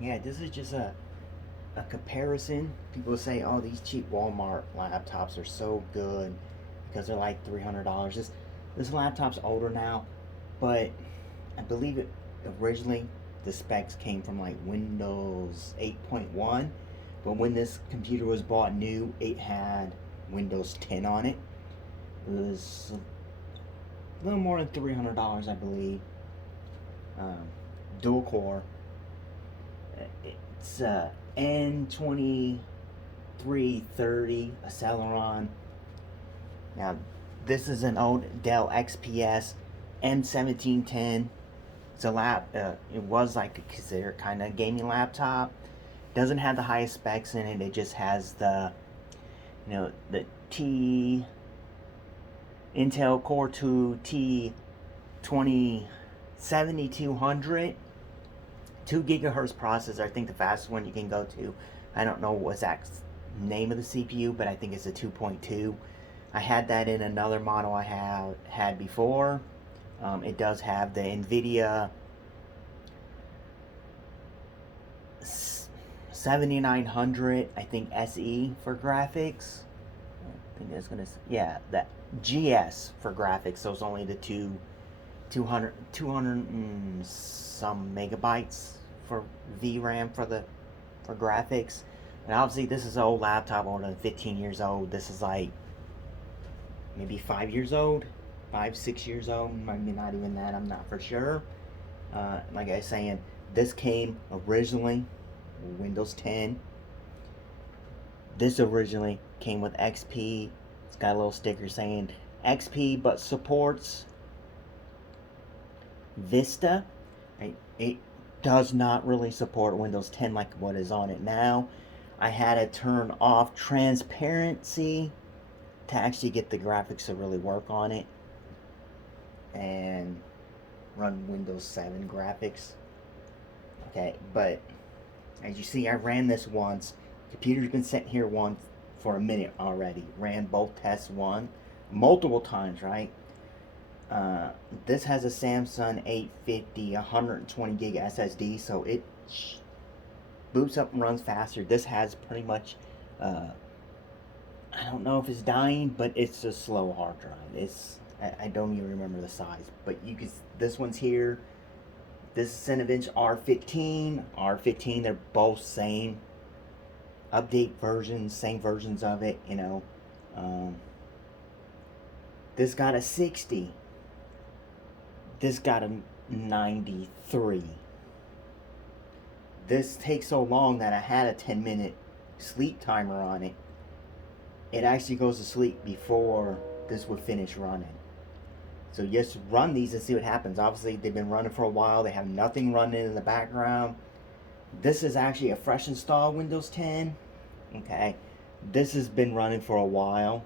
Yeah, this is just a comparison. People say, oh, these cheap Walmart laptops are so good because they're like $300. This laptop's older now, but I believe it originally the specs came from like Windows 8.1, but when this computer was bought new, it had Windows 10 on it. It was a little more than $300, I believe. Um, Dual core. It's N2330 Acceleron. Now, this is an old Dell XPS m1710. It's a it was like a considered kind of gaming laptop. Doesn't have the highest specs in it. It just has the T Intel Core 2 T20 7200, 2 gigahertz processor. I think the fastest one you can go to. I don't know what's that name of the CPU, but I think it's a 2.2. I had that in another model I had before. It does have the NVIDIA 7900, I think SE for graphics. I think that's gonna, yeah, that GS for graphics. So it's only the 200 and some megabytes for VRAM for graphics. And obviously this is an old laptop, older than 15 years old. This is like maybe 5 years old, 5, 6 years old, maybe not even that, I'm not for sure. Like I was saying, this came originally with Windows 10. This originally came with XP. It's got a little sticker saying XP, but supports Vista. It does not really support Windows 10 like what is on it now. I had to turn off transparency to actually get the graphics to really work on it and run Windows 7 graphics. Okay, but as you see, I ran this once. Computer's been sitting here once for a minute already. Ran both tests multiple times, right? This has a Samsung 850 120 gig SSD, so it boots up and runs faster. This has pretty much, I don't know if it's dying, but it's a slow hard drive. I don't even remember the size, but you can. This one's here. This is Cinebench R15. They're both same update versions, same versions of it. This got a 60. This got a 93. This takes so long that I had a 10-minute sleep timer on it. It actually goes to sleep before this would finish running. So just run these and see what happens. Obviously, they've been running for a while. They have nothing running in the background. This is actually a fresh install Windows 10. Okay, this has been running for a while.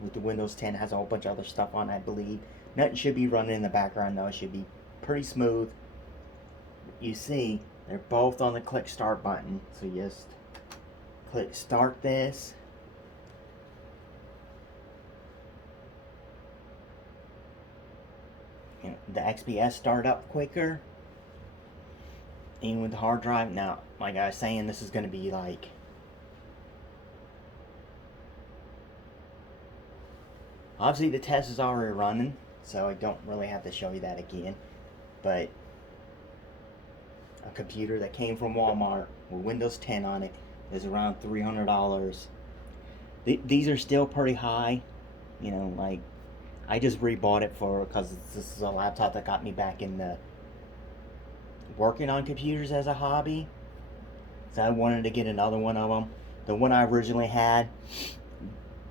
With the Windows 10, it has a whole bunch of other stuff on, I believe. Nothing should be running in the background though. It should be pretty smooth. You see, they're both on the click start button. So just click start this. The XPS start up quicker. Even with the hard drive. Now, like I was saying, this is going to be like obviously the test is already running, so I don't really have to show you that again. But a computer that came from Walmart with Windows 10 on it is around $300. These are still pretty high. Like I just rebought it because this is a laptop that got me back in the working on computers as a hobby. So I wanted to get another one of them. The one I originally had,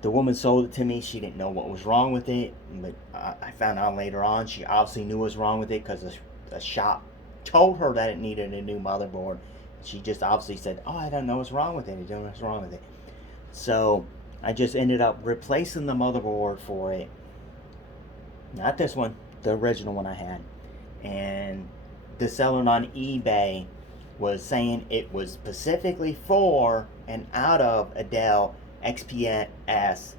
the woman sold it to me. She didn't know what was wrong with it, but I found out later on she obviously knew what was wrong with it because the shop told her that it needed a new motherboard. She just obviously said, "Oh, I don't know what's wrong with it. I don't know what's wrong with it." So I just ended up replacing the motherboard for it. Not this one, the original one I had. And the seller on eBay was saying it was specifically for and out of a Dell XPS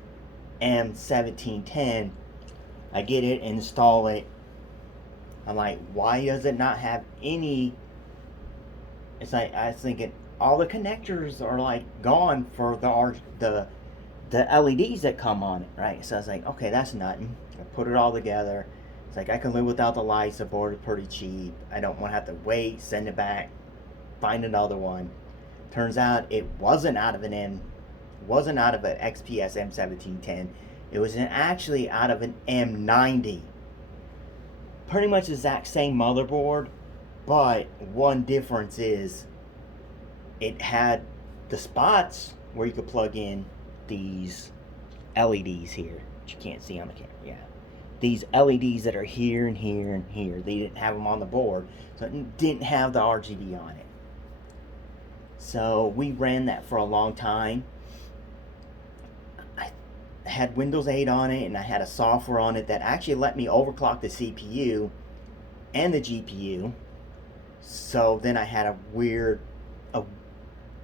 m1710. I get it, install it. I'm like, why does it not have any it's like I was thinking all the connectors are like gone for the LEDs that come on it, right? So I was like, okay, that's nothing. I put it all together. It's like I can live without the lights. The board is pretty cheap. I don't want to have to wait, send it back, find another one. Turns out it wasn't out of an XPS m1710. It was actually out of an M90. Pretty much the exact same motherboard, but one difference is it had the spots where you could plug in these LEDs here, which you can't see on the camera. Yeah, these LEDs that are here and here and here. They didn't have them on the board, so it didn't have the RGB on it. So we ran that for a long time. I had Windows 8 on it, and I had a software on it that actually let me overclock the CPU and the GPU. So then I had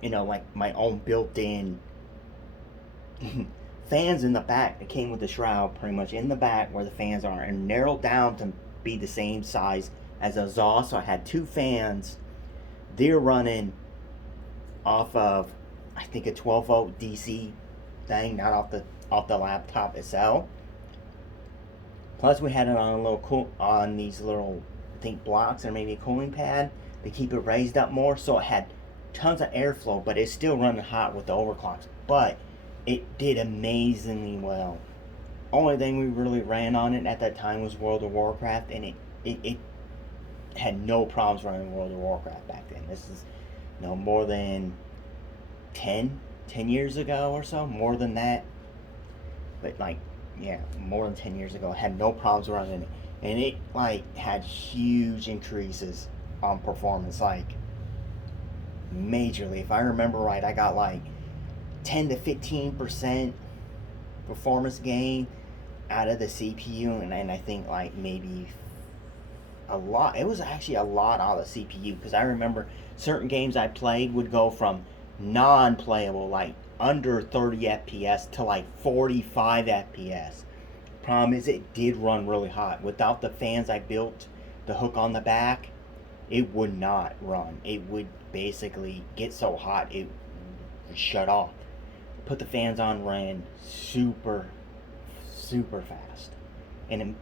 like my own built-in fans in the back that came with the shroud, pretty much in the back where the fans are, and narrowed down to be the same size as a exhaust. So I had two fans. They're running off of, I think, a 12-volt DC thing, not off the laptop itself. Plus, we had it on on these little, I think, blocks or maybe a cooling pad to keep it raised up more, so it had tons of airflow, but it's still running hot with the overclocks. But it did amazingly well. Only thing we really ran on it at that time was World of Warcraft, and it had no problems running World of Warcraft back then. This is, more than 10 years ago or so, more than that. But more than 10 years ago, I had no problems running it. And it had huge increases on performance, majorly. If I remember right, I got 10 to 15% performance gain out of the CPU, and I think maybe a lot. It was actually a lot out of the CPU, because I remember certain games I played would go from non-playable, under 30 FPS to 45 FPS. Problem is, it did run really hot. Without the fans I built, the hook on the back, it would not run. It would basically get so hot it would shut off. Put the fans on, ran super fast. And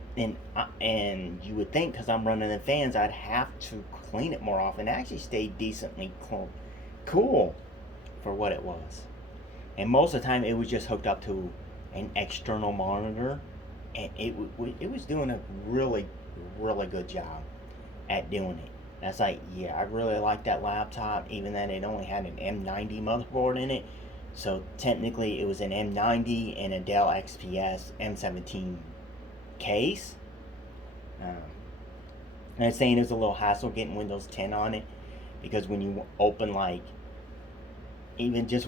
you would think, because I'm running the fans, I'd have to clean it more often. It actually stayed decently cool for what it was. And most of the time it was just hooked up to an external monitor, and it was doing a really good job at doing it. That's I really like that laptop, even that it only had an M90 motherboard in it. So technically it was an M90 and a Dell XPS M17 case. And I'm saying it was a little hassle getting Windows 10 on it, because when you open even just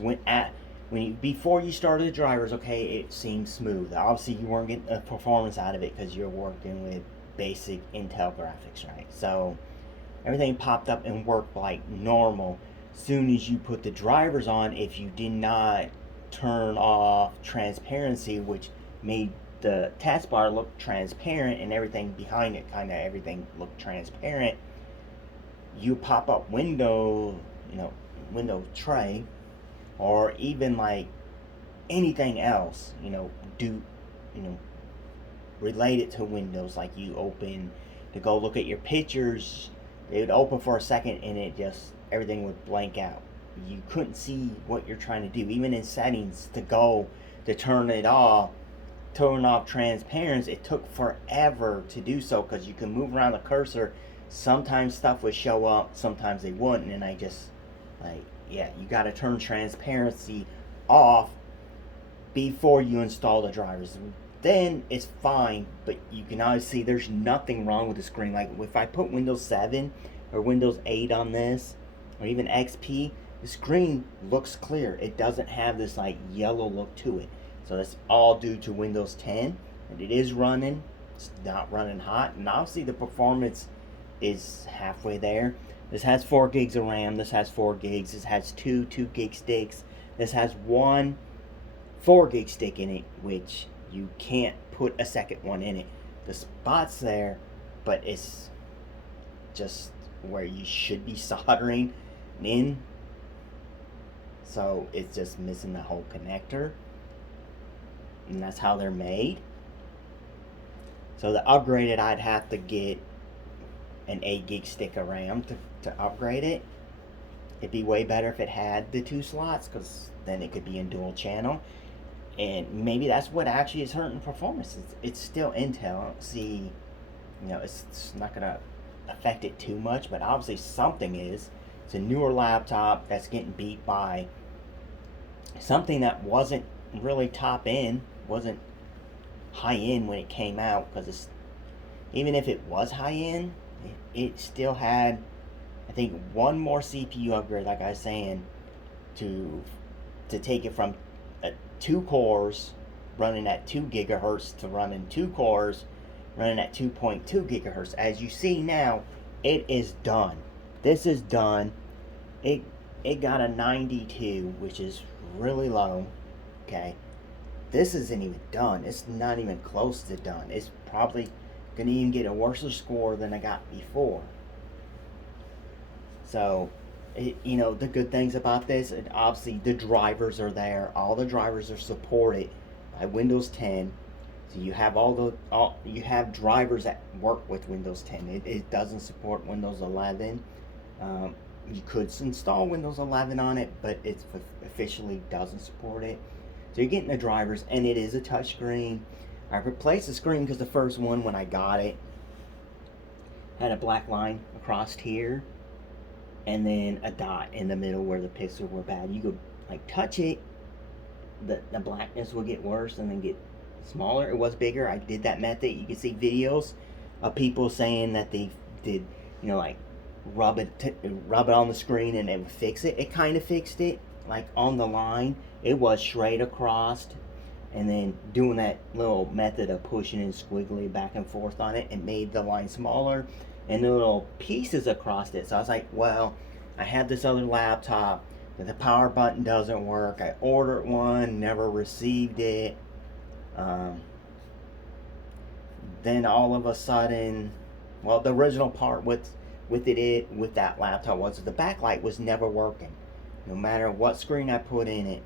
before you started the drivers, okay, it seemed smooth. Obviously you weren't getting a performance out of it because you're working with basic Intel graphics, right? So everything popped up and worked like normal. Soon as you put the drivers on, if you did not turn off transparency, which made the taskbar look transparent and everything behind it, kind of everything looked transparent, you pop up window tray, or even anything else, related to Windows, like you open to go look at your pictures, it would open for a second and everything would blank out. You couldn't see what you're trying to do. Even in settings to turn off transparency, it took forever to do so, because you can move around the cursor. Sometimes stuff would show up, sometimes they wouldn't, and I just you got to turn transparency off before you install the drivers. Then it's fine, but you can always see there's nothing wrong with the screen. Like if I put Windows 7 or Windows 8 on this, or even XP, the screen looks clear. It doesn't have this yellow look to it. So that's all due to Windows 10, and it is running. It's not running hot, and obviously the performance is halfway there. This has 4 gigs of RAM. This has 4 gigs. This has two 2 gig sticks. This has one 4 gig stick in it, which you can't put a second one in it. The spot's there, but it's just where you should be soldering. in, so it's just missing the whole connector, and that's how they're made. So to upgrade it, I'd have to get an 8 gig stick of RAM to upgrade it. It'd be way better if it had the 2 slots, because then it could be in dual channel, and maybe that's what actually is hurting performance. It's still Intel. I don't see, it's not gonna affect it too much, but obviously something is. It's a newer laptop that's getting beat by something that wasn't really top end, wasn't high end when it came out, because even if it was high end, it still had, I think, one more CPU upgrade, like I was saying, to take it from 2 cores running at 2 gigahertz to running 2 cores running at 2.2 gigahertz. As you see now, it is done. This is done. It got a 92, which is really low. Okay, this isn't even done. It's not even close to done. It's probably gonna even get a worse score than I got before. So, the good things about this, obviously the drivers are there. All the drivers are supported by Windows 10. So you have you have drivers that work with Windows 10. It doesn't support Windows 11. You could install Windows 11 on it, but it officially doesn't support it. So you're getting the drivers, and it is a touchscreen. I replaced the screen because the first one, when I got it, had a black line across here, and then a dot in the middle where the pixels were bad. You could touch it, the blackness will get worse and then get smaller. It was bigger. I did that method. You can see videos of people saying that they did, rub it on the screen and it would fix it. It kind of fixed it, on the line. It was straight across, and then doing that little method of pushing and squiggly back and forth on it, it made the line smaller and the little pieces across it. So I was like, well, I have this other laptop that the power button doesn't work. I ordered one, never received it. Then all of a sudden, well, the original part with that laptop was the backlight was never working. No matter what screen I put in it,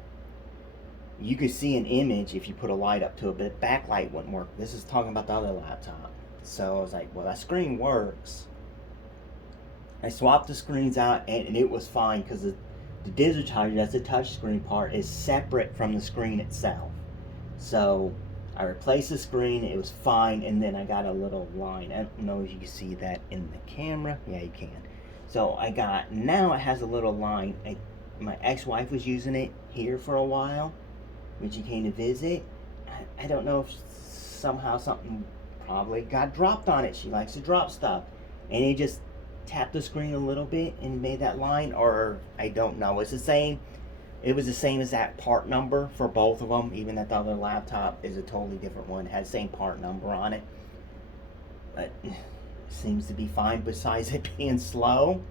you could see an image if you put a light up to it, but the backlight wouldn't work. This is talking about the other laptop. So I was like, well, that screen works. I swapped the screens out, and it was fine, because the digitizer, that's the touch screen part, is separate from the screen itself. So I replaced the screen, it was fine, and then I got a little line. I don't know if you can see that in the camera. Yeah, you can. So now it has a little line. My ex-wife was using it here for a while when she came to visit. I don't know if somehow something probably got dropped on it. She likes to drop stuff, and it just tapped the screen a little bit and made that line, or I don't know. It's the same. It was the same as that part number for both of them, even that the other laptop is a totally different one. It has the same part number on it, but it seems to be fine besides it being slow.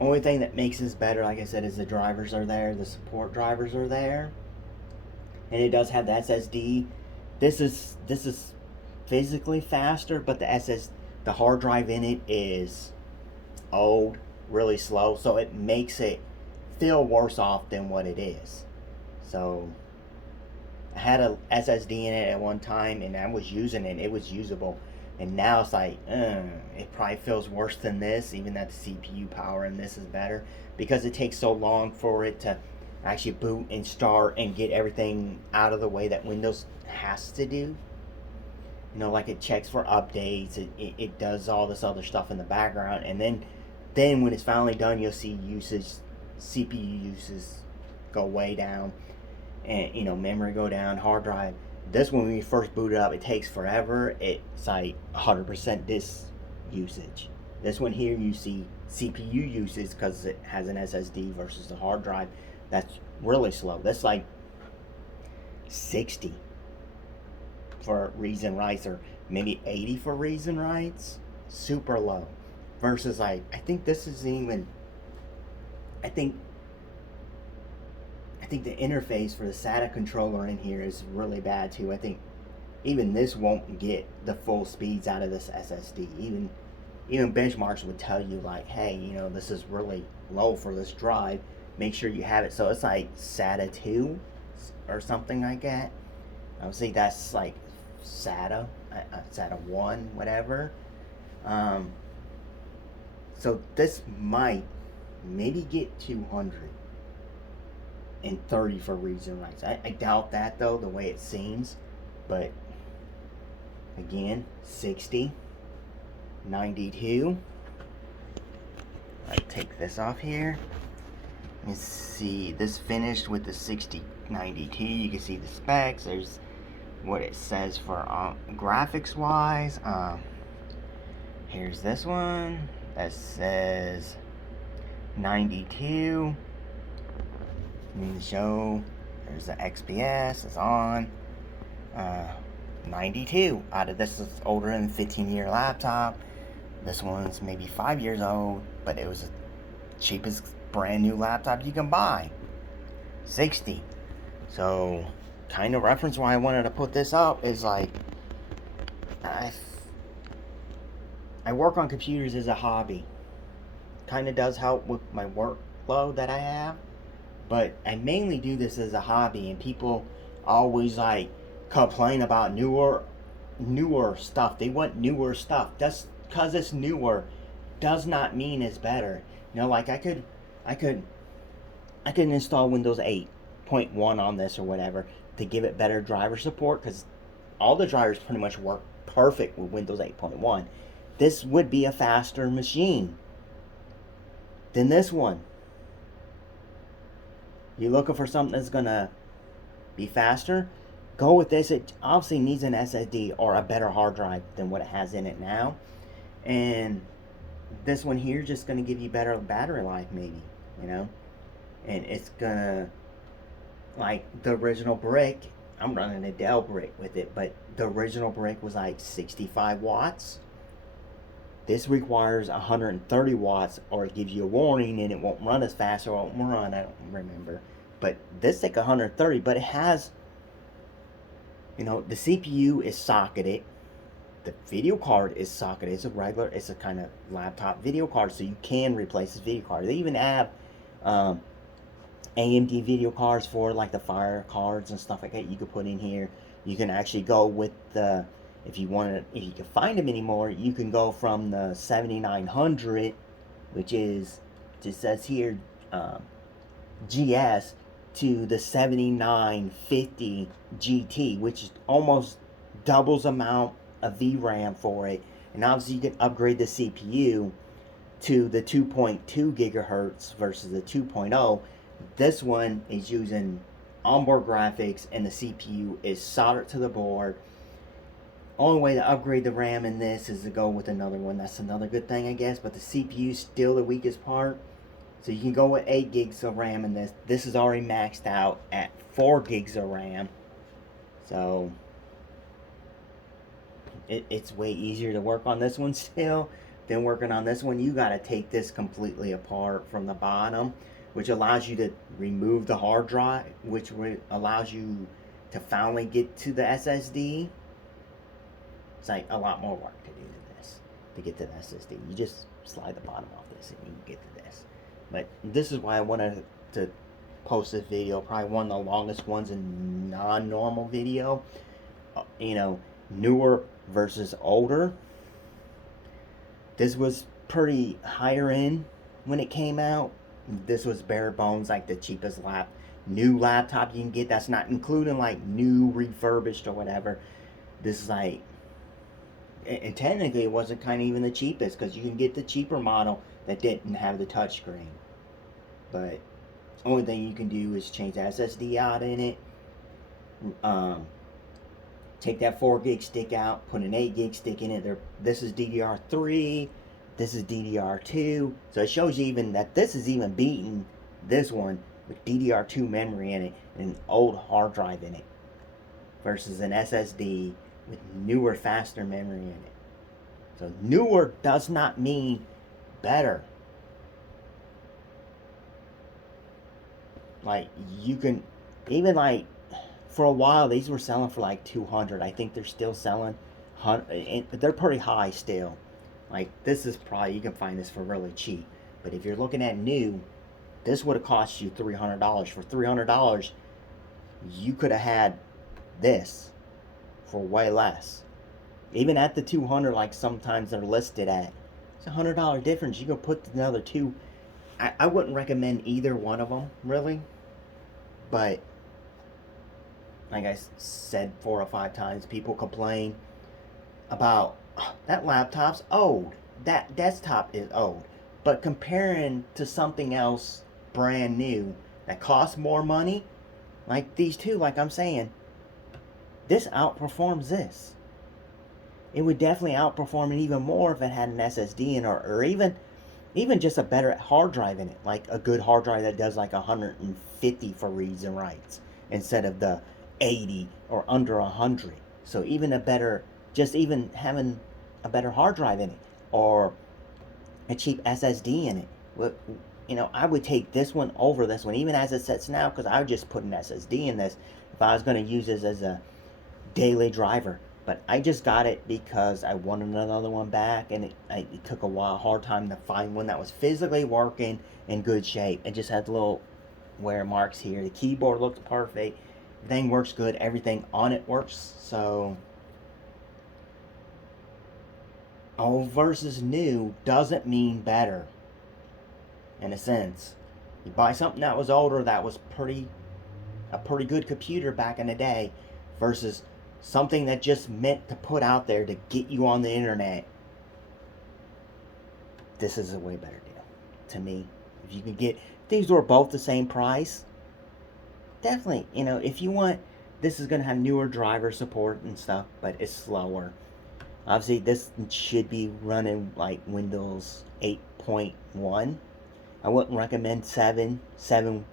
Only thing that makes this better, like I said, is the drivers are there, the support drivers are there, and it does have the SSD. This is physically faster, but the hard drive in it is old, really slow, so it makes it feel worse off than what it is. So I had a SSD in it at one time, and I was using it. It was usable, and now it's like, it probably feels worse than this, even that the CPU power in this is better, because it takes so long for it to actually boot and start and get everything out of the way that Windows has to do. It checks for updates, it does all this other stuff in the background, and then when it's finally done, you'll see CPU uses go way down, and memory go down, hard drive. This one, when you first boot it up, it takes forever. It's like 100% disk usage. This one here, you see CPU usage because it has an SSD versus the hard drive. That's really slow. That's like 60 for reads and writes, or maybe 80 for reads and writes. Super low. Versus I think this isn't even. I think the interface for the SATA controller in here is really bad too. I think even this won't get the full speeds out of this SSD. Even even benchmarks would tell you like, hey, you know, this is really low for this drive. Make sure you have it. So it's like SATA 2 or something like that. Obviously that's like SATA, SATA 1, whatever. So this might maybe get 230 for reads and writes. I doubt that though, the way it seems. But again, 60, 92. I take this off here. You see this finished with the 6092. You can see the specs. There's what it says for graphics wise. Here's this one that says 92. Need to show there's the XPS is on 92. Out of this is older than 15-year laptop. This one's maybe 5 years old, but it was the cheapest brand new laptop you can buy. 60. So kind of reference why I wanted to put this up is like I work on computers as a hobby. Kind of does help with my workload that I have, but I mainly do this as a hobby, and people always like complain about newer stuff. They want newer stuff. Just because it's newer does not mean it's better. You know, like I could install Windows 8.1 on this or whatever to give it better driver support, because all the drivers pretty much work perfect with Windows 8.1. This would be a faster machine than this one. You're looking for something that's gonna be faster, go with this. It obviously needs an SSD or a better hard drive than what it has in it now, and this one here is just gonna give you better battery life, maybe, you know. And it's gonna, like the original brick, I'm running a Dell brick with it, but the original brick was like 65 watts. This requires 130 watts, or it gives you a warning and it won't run as fast, or it won't run, I don't remember. But this is like 130, but it has, you know, the CPU is socketed. The video card is socketed. It's a kind of laptop video card, so you can replace this video card. They even have AMD video cards for like the Fire cards and stuff like that you could put in here. You can actually go with the, if you can find them anymore, you can go from the 7900, which is, it says here, GS, to the 7950 GT, which almost doubles amount of VRAM for it. And obviously you can upgrade the CPU to the 2.2 gigahertz versus the 2.0. This one is using onboard graphics, and the CPU is soldered to the board. Only way to upgrade the RAM in this is to go with another one. That's another good thing, I guess, but the CPU is still the weakest part. So you can go with 8 gigs of RAM in this. This is already maxed out at 4 gigs of RAM. So it's way easier to work on this one still than working on this one. You got to take this completely apart from the bottom, which allows you to remove the hard drive, which allows you to finally get to the SSD. It's like a lot more work to do than this to get to the SSD. You just slide the bottom off this and you can get to this. But this is why I wanted to post this video. Probably one of the longest ones in non-normal video. You know, newer versus older. This was pretty higher end when it came out. This was bare bones, like the cheapest new laptop you can get. That's not including like new refurbished or whatever. This is like, and technically it wasn't kind of even the cheapest, because you can get the cheaper model that didn't have the touchscreen. But only thing you can do is change the SSD out in it. Take that 4 gig stick out, put an 8 gig stick in it. This is DDR3, this is DDR2. So it shows you even that this is even beating this one with DDR2 memory in it and an old hard drive in it, versus an SSD with newer, faster memory in it. So newer does not mean better. Like, you can, even like, for a while, these were selling for like 200. I think they're still selling, they're pretty high still. Like, this is probably, you can find this for really cheap. But if you're looking at new, this would have cost you $300. For $300, you could have had this for way less. Even at the 200, like sometimes they're listed at, it's $100 difference. You can put another two. I wouldn't recommend either one of them, really. But, like I said 4 or 5 times, people complain about, that laptop's old. That desktop is old. But comparing to something else brand new that costs more money, like these two, like I'm saying, this outperforms this. It would definitely outperform it even more if it had an SSD in, or even just a better hard drive in it, like a good hard drive that does like 150 for reads and writes instead of the 80 or under 100. So even a better, just even having a better hard drive in it, or a cheap SSD in it. You know, I would take this one over this one, even as it sits now, because I would just put an SSD in this if I was going to use this as a daily driver. But I just got it because I wanted another one back, and it took a while, hard time to find one that was physically working in good shape. It just had little wear marks here. The keyboard looks perfect. Everything works good. Everything on it works. So, old versus new doesn't mean better, in a sense. You buy something that was older, that was a pretty good computer back in the day, versus something that just meant to put out there to get you on the internet. This is a way better deal to me. If you can get, these were both the same price, definitely, you know, if you want, this is going to have newer driver support and stuff, but it's slower. Obviously, this should be running like Windows 8.1. I wouldn't recommend 7. You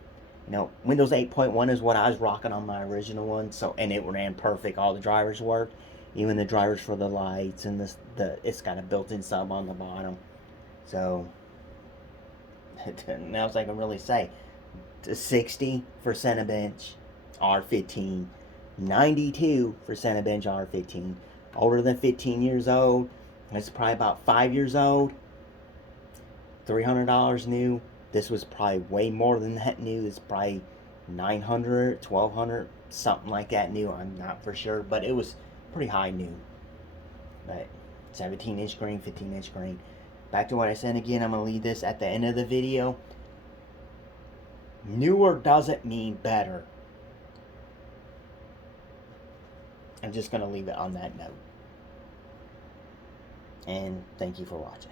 know, Windows 8.1 is what I was rocking on my original one. So, and it ran perfect. All the drivers worked, even the drivers for the lights, and it's got a built-in sub on the bottom. So, now I can really say, 60 for Cinebench R15, 92 for Cinebench R15. Older than 15 years old. It's probably about 5 years old. $300 new. This was probably way more than that new. It's probably 900, 1200, something like that new. I'm not for sure, but it was pretty high new. But 17-inch screen, 15-inch screen. Back to what I said again, I'm going to leave this at the end of the video. Newer doesn't mean better. I'm just going to leave it on that note. And thank you for watching.